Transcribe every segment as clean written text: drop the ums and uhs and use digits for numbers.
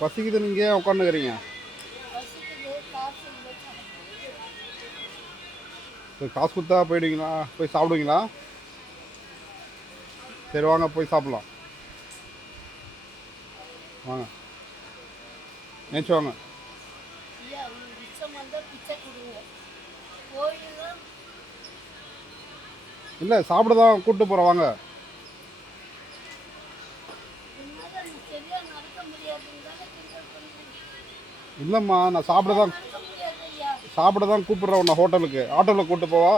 பசிக்குது, நீங்கள் ஏன் உட்காந்துக்கிறீங்க? காசு கொடுத்தா போயிடுவீங்களா? போய் சாப்பிடுவீங்களா? சரி வாங்க போய் சாப்பிட்லாம். வாங்க ஏச்சு வாங்க. இல்லை சாப்பிட தான் கூப்பிட்டு போகிறேன் வாங்க. இல்லைம்மா நான் சாப்பிட தான் கூப்பிட்றேன் உன்னை ஹோட்டலுக்கு. ஆட்டோவில் கூப்பிட்டு போவா?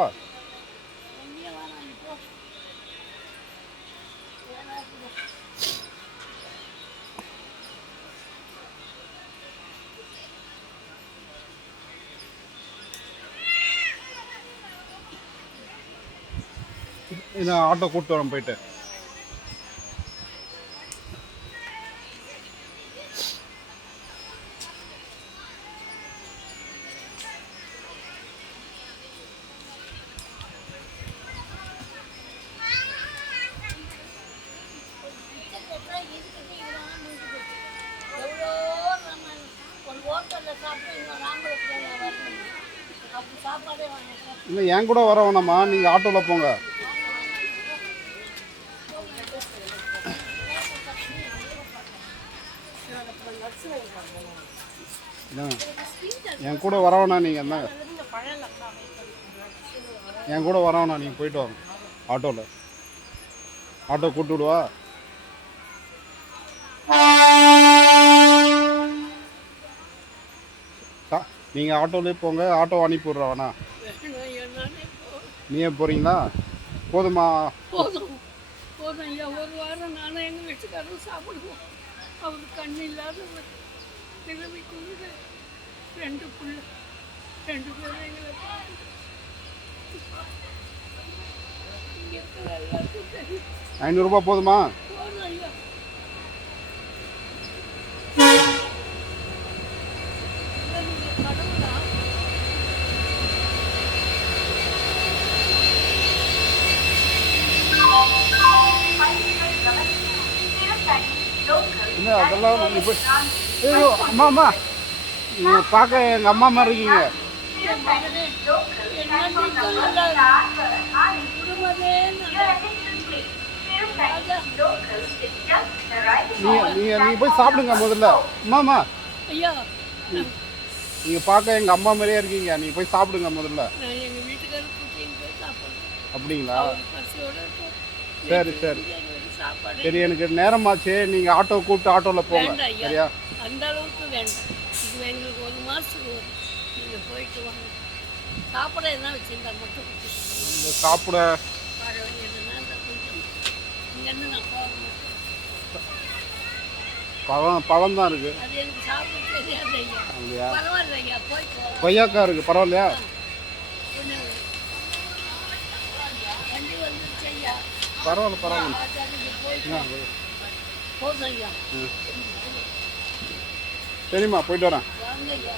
நான் ஆட்டோ கூப்பிட்டு வரேன் போயிட்டு. இல்லை என் கூட வர வேணாம்மா, நீங்கள் ஆட்டோவில் போங்க. என் கூட வர வேணாம், நீங்கள் என்ன என் கூட வர வேணாம், நீங்கள் போயிட்டு வாங்க ஆட்டோவில். ஆட்டோ கூப்பிட்டு விடுவா? நீங்கள் ஆட்டோலேயே போங்க, ஆட்டோ அனுப்பி விட்றா வேணா. நீயே போகிறீங்களா? போதுமா? போதும் ஐயா. ஒரு வாரம் நானும் எங்கள் வீட்டுக்காரரும் சாப்பிடுவோம். அவருக்கு கண்ணு இல்லாதவர், நிலைமை கொண்டு 2 பிள்ளை, 2 பேரும் எங்களை இங்கே இருக்கிற எல்லாருக்கும் தெரியும். 500 ரூபாய் போதுமா? போதும் ஐயா. கடவுளா? இல்லை அதெல்லாம் நீ போய். ஐயோ அம்மா அம்மா, நீங்கள் பார்க்க எங்கள் அம்மா மாதிரி இருக்கீங்க. நீங்கள் போய் சாப்பிடுங்க முதல்ல. அம்மாம்மா ஐயா, நீங்கள் பார்க்க எங்கள் அம்மா மாதிரியே இருக்கீங்க. நீங்கள் போய் சாப்பிடுங்க முதல்ல. எங்கள் வீட்டுக்காரர் கூட்டின்னு போய் சாப்பிடுவோம். அப்படிங்களா? பசியோட இருக்கும். சரி சரி சரி, எனக்கு நேரமாச்சு. நீங்கள் ஆட்டோ கூப்பிட்டு ஆட்டோவில் போங்க. சரியா? அந்த அளவுக்கு வேண்டாம். இது எங்களுக்கு 1 மாதத்துக்கு வரும். நீங்கள் போயிட்டு வாங்க. சாப்பிட என்ன வச்சுருந்தா மட்டும் சாப்பிட பழம் எதுனா இந்த கொஞ்சம் இங்கேருந்து நான் போக மாட்டேன். பழம் தான் இருக்குது. அது எனக்கு சாப்பிட தெரியாது ஐயா. அப்படியா? பரவாயில்ல ஐயா, போயிட்டு வாங்க. கொய்யாக்கா இருக்குது, பரவாயில்லையா? வண்டி வந்துருச்சு ஐயா. பரவாயில்ல பரவாயில்ல. போதும் ஐயா. சரிம்மா போயிட்டு வரேன். வாங்க ஐயா.